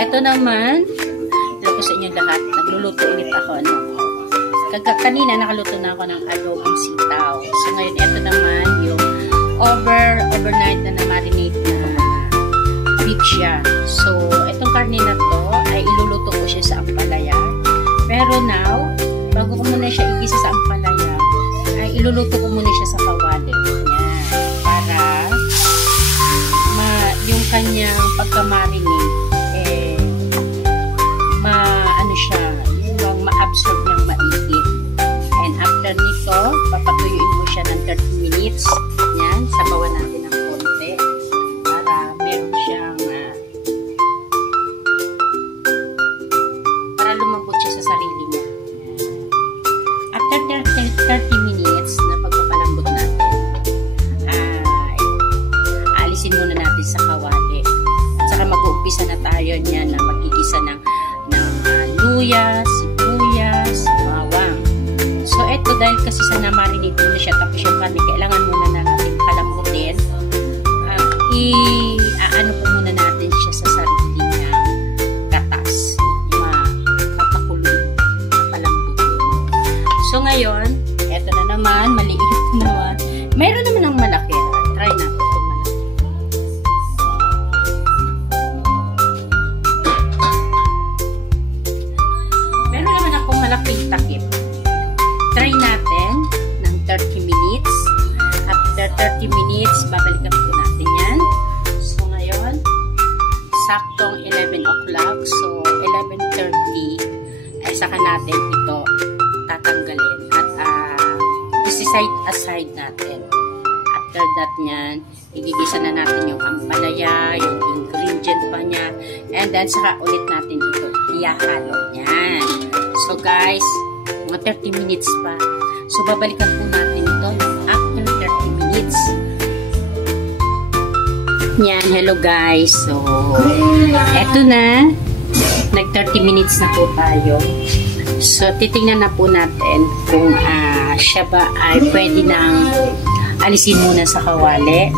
eto naman, ito ko sa inyo lahat. Nagluluto ulit ako, ano. Kanina nakaluto na ako ng adobong sitaw. So ngayon, eto naman yung overnight na na-marinate na beef siya. So, etong karne na to ay iluluto ko siya sa ampalaya. Pero now, bago ko muna siya igisa sa ampalaya, ay iluluto ko muna siya sa kawali. Yan. Para yung kanyang pagka-marinate, ano siya, yung ma-absorb niyang maigi. And after nito, papatuyuin ko siya ng 30 minutes. Yan, sabawan natin ng konti para meron siyang para lumambot siya sa sarili niya. After 30 minutes na pagpapalambot natin, alisin muna natin sa kawali. At saka mag-uumpisa na tayo niya na magigisa ng luya, sibuyas, bawang. So, eto dahil kasi sa na-marinate muna siya, tapos yung karne, kailangan muna na natin palambutin. I-ano po muna natin siya sa sarili niya katas. Mapapakuloy, palambutin. So, ngayon, eto na naman, maliit naman. Meron naman ng malaki. Try natin itong malaki. Meron naman akong malaking takip. Try natin ng 30 minutes. After 30 minutes, babalikan po natin yan. So, ngayon, saktong 11 o'clock. So, 11:30 ay saka natin ito tatanggalin. At isi-side aside natin. After that nyan, igigisa na natin yung ampalaya, yung ingredient pa niya. And then, saka ulit natin ito. Ihahalo. Yan. So, guys, mga 30 minutes pa. So, babalikan po natin ito after 30 minutes. Yan, hello guys. So, eto na. Nag 30 minutes na po tayo. So, titingnan na po natin kung siya ba ay pwede nang alisin muna sa kawali.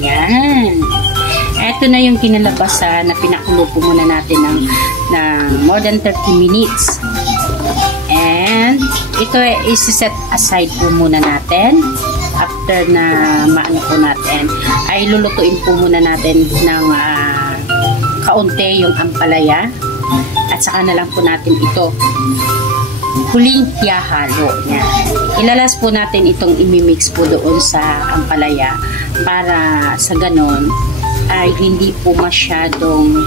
Yan. Eto na yung kinalabasan na pinakulo po muna natin ng more than 30 minutes. And ito is-set aside po muna natin. After na maano po natin, ay lulutuin po muna natin ng kaunti yung ampalaya. At saka na lang po natin ito huling ihahalo. Yan. Ilalas po natin itong imimix po doon sa ampalaya para sa ganon ay hindi po masyadong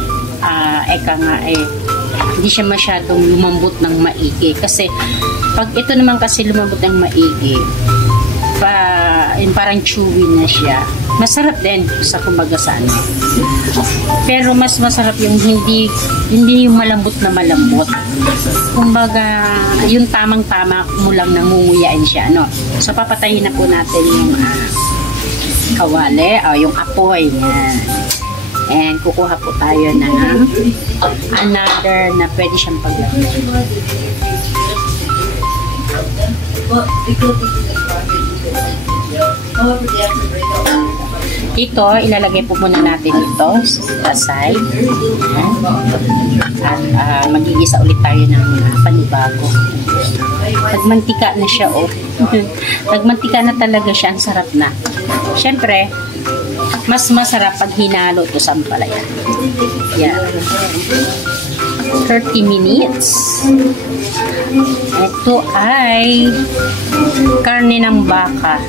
hindi siya masyadong lumambot ng maigi. Kasi pag ito naman kasi lumambot ng maigi, parang chewy na siya. Masarap din sa kumbagasaan. Pero mas masarap yung hindi yung malambot na malambot. Kumbaga, yung tamang-tama mo lang nangunguyain siya, no? So, papatayin na po natin yung kawali, yung apoy. Yan. And kukuha po tayo ng another na pwede siyang paglagay. Ito, ilalagay po muna natin ito aside. At magigisa ulit tayo ng panibago. Nagmantika na siya, oh. Nagmantika na talaga siya. Ang sarap na. Siyempre, mas masarap pag hinalo ito sa ampalaya. Yan. 30 minutes. Ito ay karne ng baka.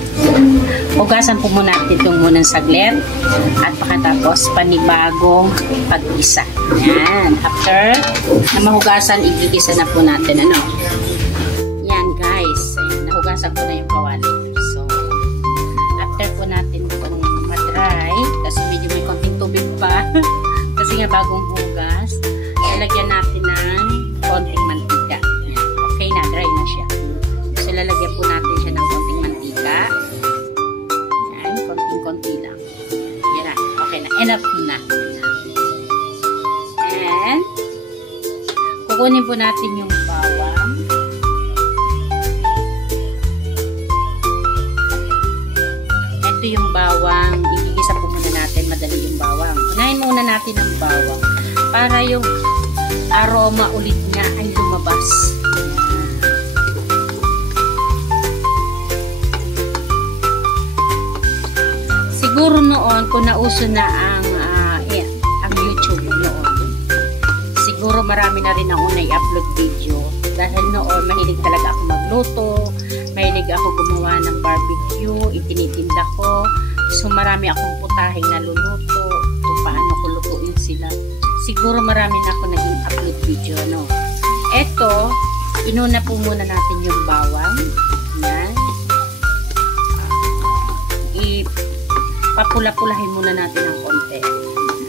Hugasan po muna natin itong munang saglit at pagkatapos panibagong pag-isa. Yan. After na mahugasan, igigisa na po natin. Ano? Yan guys. Ayan, nahugasan po na yung kawali. So, after po natin itong madry, kasi medyo may konting tubig pa. Kasi nga bagong hugas, lalagyan natin ng konting mantika. Yan. Okay na, dry na siya. So, lalagyan po natin siya ng konting mantika. Yan, konting-konti lang. Yan na. Okay na. Enough na. And, kukunin po natin yung bawang. Ito yung bawang. Igigisa po muna natin. Madali yung bawang. Unahin muna muna natin ng bawang para yung aroma ulit niya ay lumabas. Siguro noon, kung nauso na ang YouTube noon, siguro marami na rin ako na-upload video. Dahil noon, mahilig talaga ako magluto, mahilig ako gumawa ng barbecue, itinitinda ko. So, marami akong putahing naluluto, kung paano ko lutuin sila. Siguro marami na ako naging upload video, no? Eto, inuna po muna natin yung bawang. Yan. Papula-pulahin muna natin ng konti.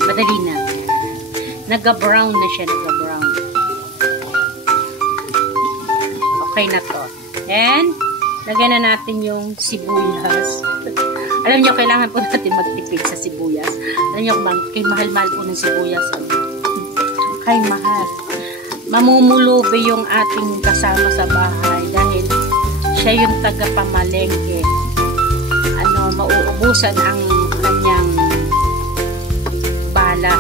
Madali na. Naga-brown na siya, naga-brown. Okay na to. Then, lagyan na natin yung sibuyas. Alam nyo, kailangan po natin magtipid sa sibuyas. Alam nyo, kay mahal-mahal po ng sibuyas. Kay mahal. Mamumulubi yung ating kasama sa bahay dahil siya yung taga-pamalengke. Mauubusan ang kanyang bala.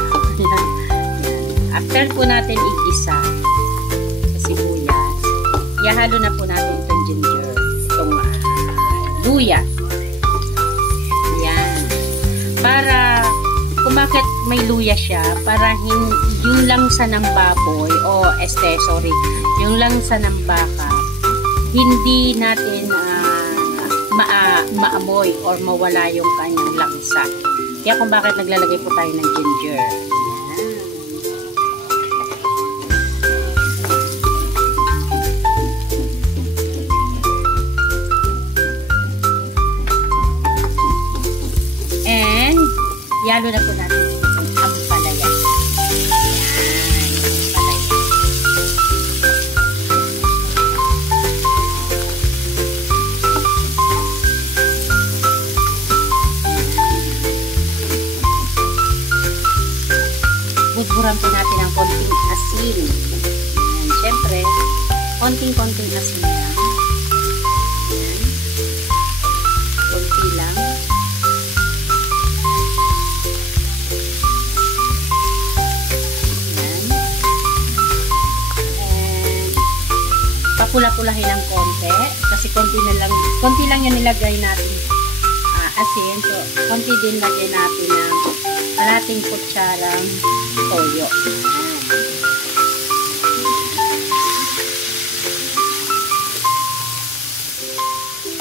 After po natin igisa sa sibuyas, ihalo na po natin itong ginger, itong luya. Yan. Para, kung bakit may luya siya, para yung langsa ng baboy, yung langsa ng baka, hindi natin maamoy or mawala yung kanyang langsa. Kaya kung bakit naglalagay po tayo ng ginger. And, yalo na po natin ang palaya. Buburan po natin ang konting asin. Ayan, syempre, konting-konting asin lang. Ayan. Konti lang. Ayan. And, papula-pulahin ng konti. Kasi konti lang yung nilagay natin asin. So, konti din lagay natin ng kalating kutsarang toyo.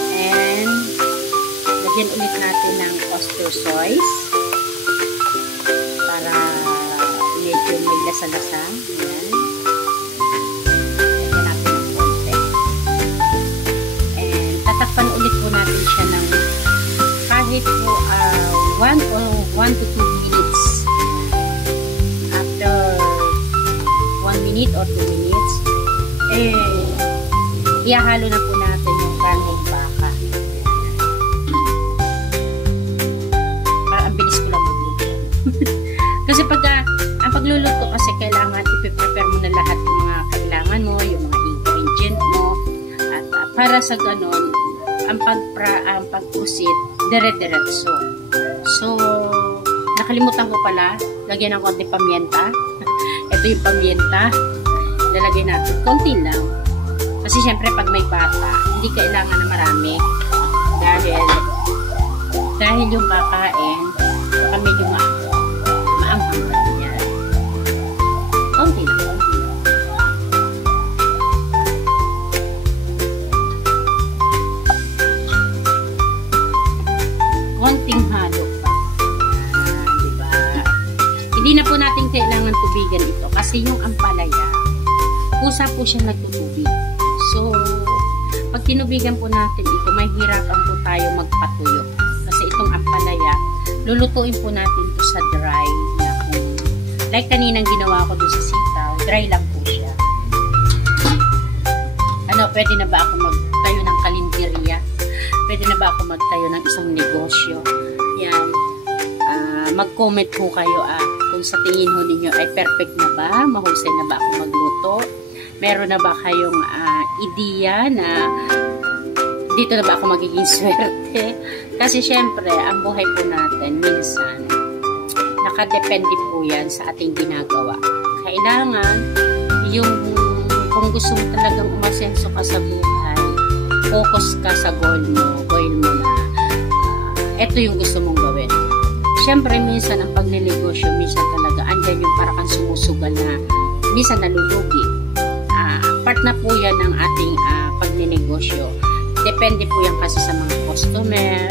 And lagyan ulit natin ng oyster sauce para medyo may lasa-lasa. Ayan. Lagyan natin ng konti. And tatakpan ulit po natin siya ng kahit po 1 to 2 minutes. After 1 minute or 2 minutes, ihahalo na po natin yung karneng baka. Para ang bilis ko lang magluluto. Kasi ang pagluluto kasi kailangan ipiprepare mo na lahat yung mga kailangan mo, yung mga ingredient mo, at para sa ganon, ang pag-proceed, dire-diretso. So, nakalimutan ko pala, lagyan ng konti pamienta. Ito yung pamienta. Lalagyan natin, konti lang. Kasi syempre, pag may bata, hindi kailangan na marami. Dahil yung kakain, baka medyo maanghang na yan. Konti lang, konti lang. Konting halo pa. Diba? Hindi na po natin kailangan tubigan ito kasi yung ampalaya, kusa po siya nagtutubig. So, pag tinubigan po natin ito, may hirapan po tayo magpatuyo. Kasi itong ampalaya, lulutuin po natin ito sa dry. Like kaninang ginawa ko doon sa sitaw, dry lang po siya. Pwede na ba ako magtayo ng kalenderya? Pwede na ba ako magtayo ng isang negosyo? Yan. Mag-comment po kayo kung sa tingin ho ninyo ay perfect na ba? Mahusay na ba ako magluto? Meron na ba kayong ideya na dito na ba ako magiging swerte? Kasi syempre, ang buhay po natin minsan nakadepende po yan sa ating ginagawa. Kailangan, kung gusto mo talagang umasenso ka sa buhay, focus ka sa goal mo na ito yung gusto mong gawin. Siyempre, minsan ang pagnenegosyo, minsan talaga, andyan yung para kang sumusugal na minsan nalulugi. Part na po yan ng ating pagnenegosyo. Depende po yan kasi sa mga customer,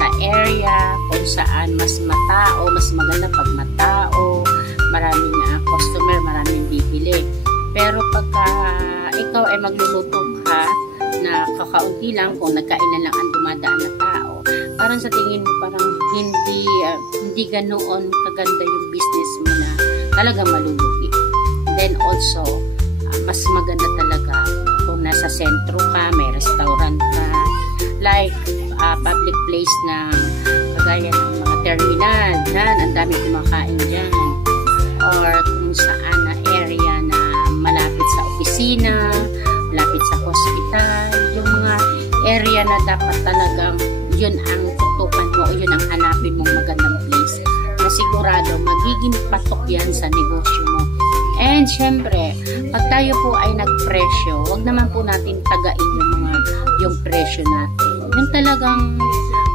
sa area, kung saan mas matao, mas maganda pag matao, maraming customer, maraming bibili. Pero pagka ikaw ay magluluto ka na kakaunti lang, kung nagkainan lang ang dumadaan na tao, parang sa tingin mo parang hindi ganoon kaganda yung business mo na talagang malulugi. Then also, mas maganda talaga kung nasa sentro ka, may restaurant ka, like public place na kagaya ng mga terminal, ang dami kumakain dyan, or kung saan na area na malapit sa opisina, malapit sa hospital, yung mga area na dapat talagang yun ang tutukan mo o yun ang hanapin mong magandang place na sigurado magiging patok yan sa negosyo mo. And syempre, pag tayo po ay nagpresyo, wag naman po natin tagain yung presyo natin. Yung talagang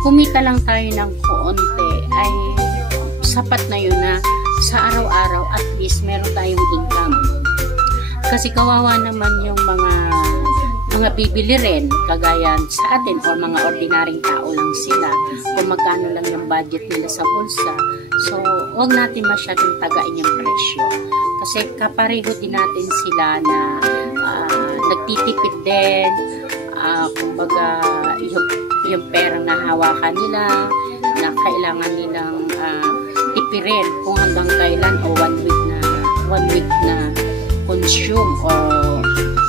kumita lang tayo ng konti ay sapat na yun na sa araw-araw at least meron tayong income. Kasi kawawa naman yung mga bibili rin kagaya sa atin o mga ordinaryong tao lang sila kung magkano lang yung budget nila sa bulsa. So, wag natin masyadong tagain yung presyo. Kasi kapareho din natin sila na nagtitipid din, kumbaga yung perang nahawakan nila na kailangan nilang tipirin kung hanggang kailan o one week na consume o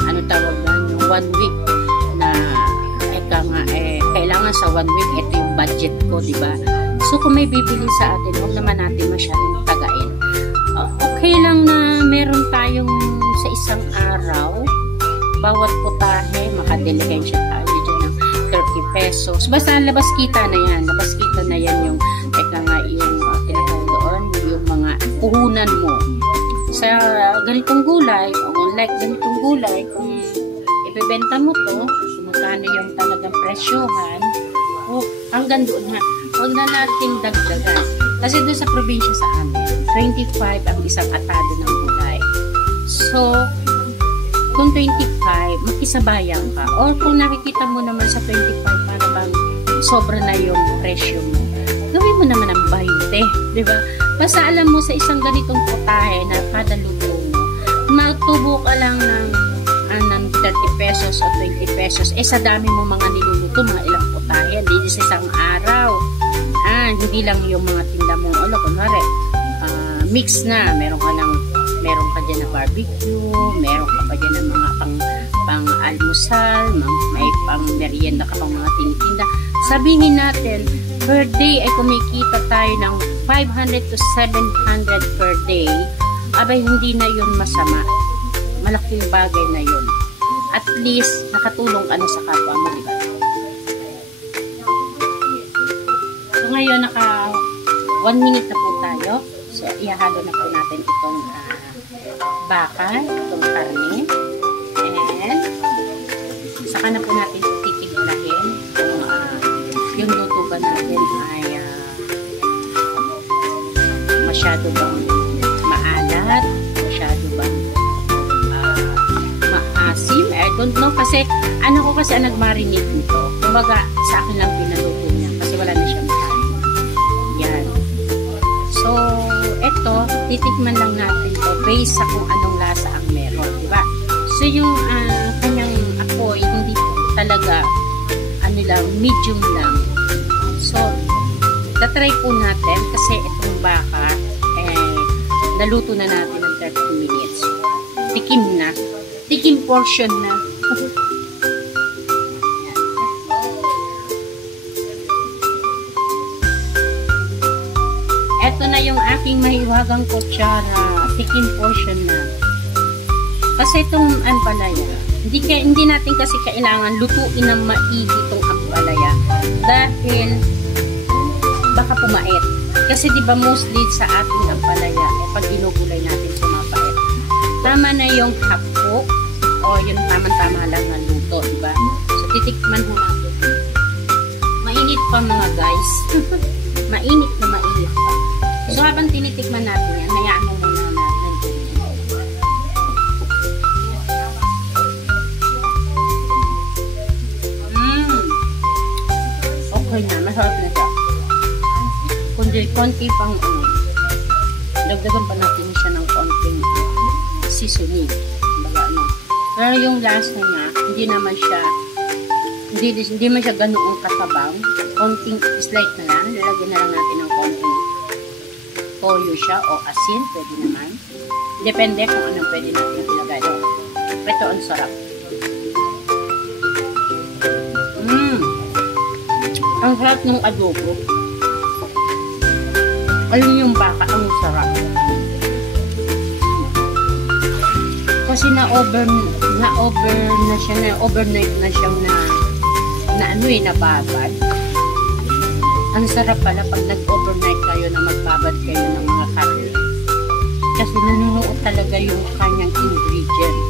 ano tawag na yung 1 week na kailangan sa 1 week ito yung budget ko, diba? So kung may bibili sa atin, huwag naman natin masyadong tagain. Okay lang na meron tayong sa isang araw, bawat putahe, makadilihensya tayo dyan ng 30 pesos. Basta labas kita na yan. Labas kita na yan yung, yung tinatawag doon, yung mga puhunan mo. Sa ganitong gulay, o like ganitong gulay, kung ibebenta mo to, magkano yung talagang presyohan, hanggang doon ha. Huwag na nating dagdagan. Kasi doon sa probinsya sa amin, 25 ang isang atado ng gulay. So, kung 25, makisabayan ka. Or kung nakikita mo naman sa 25, para bang sobra na yung presyo mo, gawin mo naman ang 20, di ba? Basta alam mo sa isang ganitong putahe na kada luto mo, matubo ka lang ng 30 pesos o 20 pesos. Sa dami mo mga niluluto, mga ilang putahe, hindi sa isang araw. Hindi lang yung mga tinda mong kunwari, mix na, meron ka dyan na barbecue, meron ka pa dyan ng mga pang almusal, may pang merienda ka pang mga tinitinda. Sabihin natin, per day ay kumikita tayo ng 500 to 700 per day. Abay, hindi na yun masama. Malaking bagay na yun. At least, nakatulong ka na sa kapwa mo, diba? So, ngayon, naka 1 minute na po tayo. So, ihahalo na po natin itong baka, itong karne. And, saka na po natin ito titiglahin kung yung luto ba natin ay masyado bang maalat, masyado bang maasim. I don't know kasi ano ko kasi ang nagmarinate nito. Kumbaga sa akin lang pinaluto niya kasi wala na siyang kain. Yan. So, eto, titikman lang natin to based sa kung anong lasa ang meron, di ba? So, yung kanyang apoy, hindi talaga lang, medium lang. So, tatry po natin kasi itong baka naluto na natin ng 30 minutes. Tikim na. Tikim portion na. Ito na yung aking mahiwagang kutsara. Tikim portion na. Kasi itong ampalaya, hindi natin kasi kailangan lutuin ng maigi itong ampalaya. Dahil baka pumait. Kasi di ba mostly sa ating ampalaya, pag ginugulay natin sumapait. Tama na yung half cook o yung tamang-tama lang na luto, di ba? So titikman mo natin. Mainit pa mga guys. Mainit na mainit pa. So habang tinitikman natin yan, hayaan mo muna natin. Okay na, masarap na siya. Konti pang dagdagan pa natin siya ng konting seasoning. Baga, pero yung lasa niya, hindi man siya ganoong katabang. Konting slight na lang. Lalagyan na lang natin ng konting toyo siya o asin. Pwede naman. Depende kung anong pwede natin ilagay. Ito, ang sarap. Ang sarap ng adobo. Ayun yung baka, ang sarap. Kasi overnight na siyang nababad. Ang sarap pala pag nag-overnight kayo na magbabad kayo ng mga karne. Kasi nanunuot talaga yung kanyang ingredient.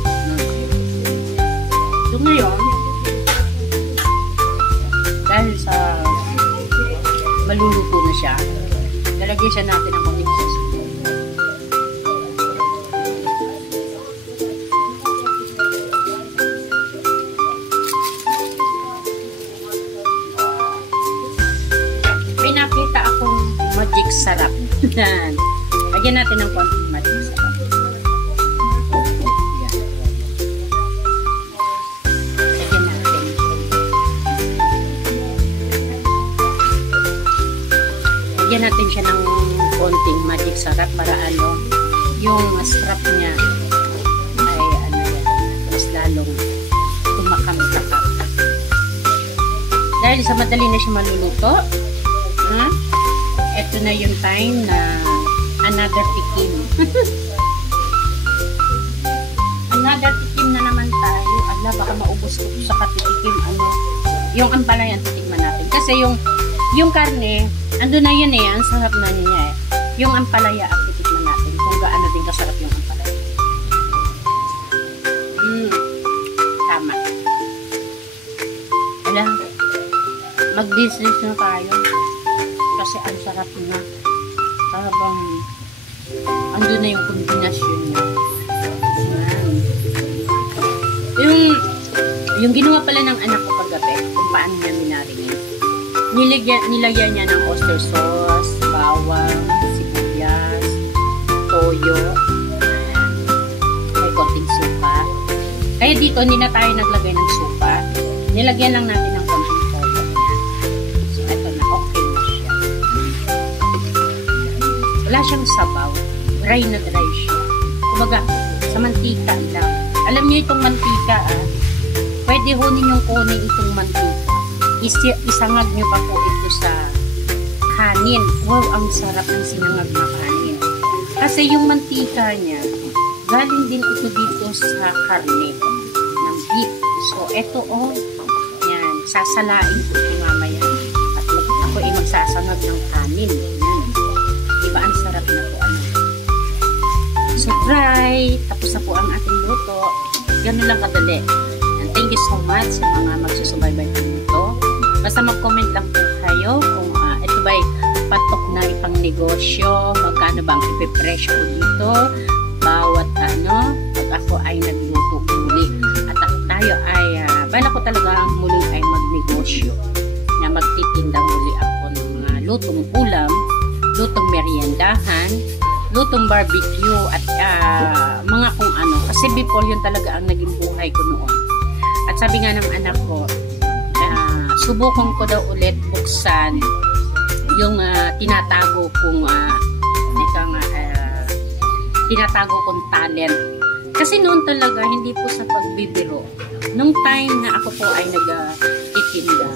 So ngayon, dahil sa maluluto na siya, lalagyan siya natin ng konting sauce. May nakita akong magic sarap. Lagyan natin ng konting magic sarap. Lagyan natin. Lagyan natin siya ng konting magic sarap para yung strap niya ay mas lalong tumakam-takam. Dahil sa madali na siya maluluto, ito na yung time na another tikim. Another tikim na naman tayo. Ala, baka maubos ko sa katitikim. Yung ampalayan titikman natin. Kasi yung karne, ando na yun ang sarap na niya Yung ampalaya ang titikman natin kung gaano din kasarap yung ampalaya. Tama. Ala, mag-business na tayo. Kasi ang sarap na. Parang ando na yung kombinasyon niya. Yung ginawa pala ng anak ko kagabi, kung paano niya minarinate. Nilagyan niya ng oyster sauce, bawang, sibuyas, toyo, may konting supa. Kaya dito, hindi na tayo naglagay ng supa. Nilagyan lang natin ng konting toyo. So, ito na, okay na siya. Wala siyang sabaw. Dry na dry siya. Kumbaga, sa mantika lang. Alam niyo itong mantika, pwede ho ninyong kunin itong mantika. Isangag nyo pa po ito sa kanin. Wow, ang sarap ng sinangag na kanin. Kasi yung mantika niya, galing din ito dito sa karne ng beef. So, ito yan, sasalain ko ito mamaya. At ako magsasangag ng kanin. Yan. Diba, ang sarap na po. So, try. Tapos na po ang ating luto. Ganun lang kadali. And thank you so much sa mga magsusubaybay po nito. Basta mag-comment lang po kayo kung ito ba'y patok na ipang negosyo, magkano bang ipipresyo dito, bawat pag ako ay nagluto muli. At tayo ay, bala ko talaga muli ay magnegosyo, na magtitinda muli ako ng mga lutong ulam, lutong meriendahan, lutong barbecue, at mga kung ano. Kasi before yun talaga ang naging buhay ko noon. At sabi nga ng anak ko, subukan ko daw ulit buksan yung tinatago kong tinatago kong talent. Kasi noon talaga, hindi po sa pagbibiro. Nung time na ako po ay nagtitinda,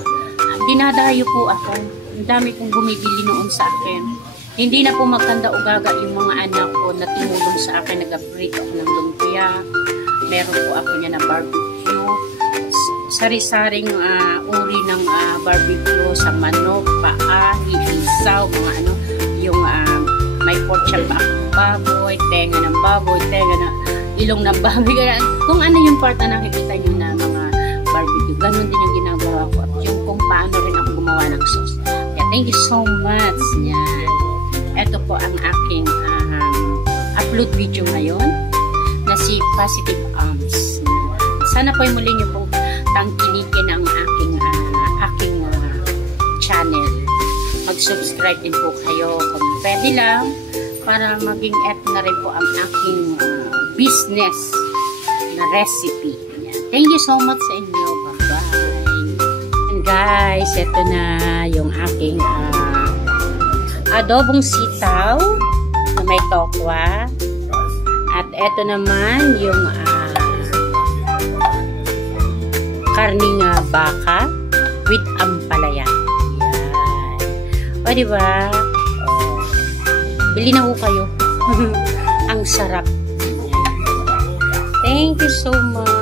dinadayo po ako. Ang dami kong bumibili noon sa akin. Hindi na po magkanda-ugaga yung mga anak ko na tumulong sa akin. Nag-break ako ng lumpia. Meron po ako niya na barbecue. Sari-saring uri ng barbecue sa manok, paa, isaw, mga yung may pork chop baboy, tenga ng baboy, ilong ng baboy. Kung ano yung part na nakikita nyo na mga barbecue, ganun din yung ginagawa ko. At yung kung paano rin ako gumawa ng sauce. Yeah, thank you so much. Yan. Ito po ang aking upload video ngayon na si Positive Arms. Sana po muli nyo pong tangkilikin ang aking channel. Mag-subscribe din po kayo kung pwede lang para maging na rin po ang aking business na recipe. Yan. Thank you so much sa inyo. Bye-bye. And guys, ito na yung aking adobong sitaw na may tokwa. At ito naman yung karning baka with ampalaya. Yan. O, diba? Bili na ho kayo. Ang sarap. Thank you so much.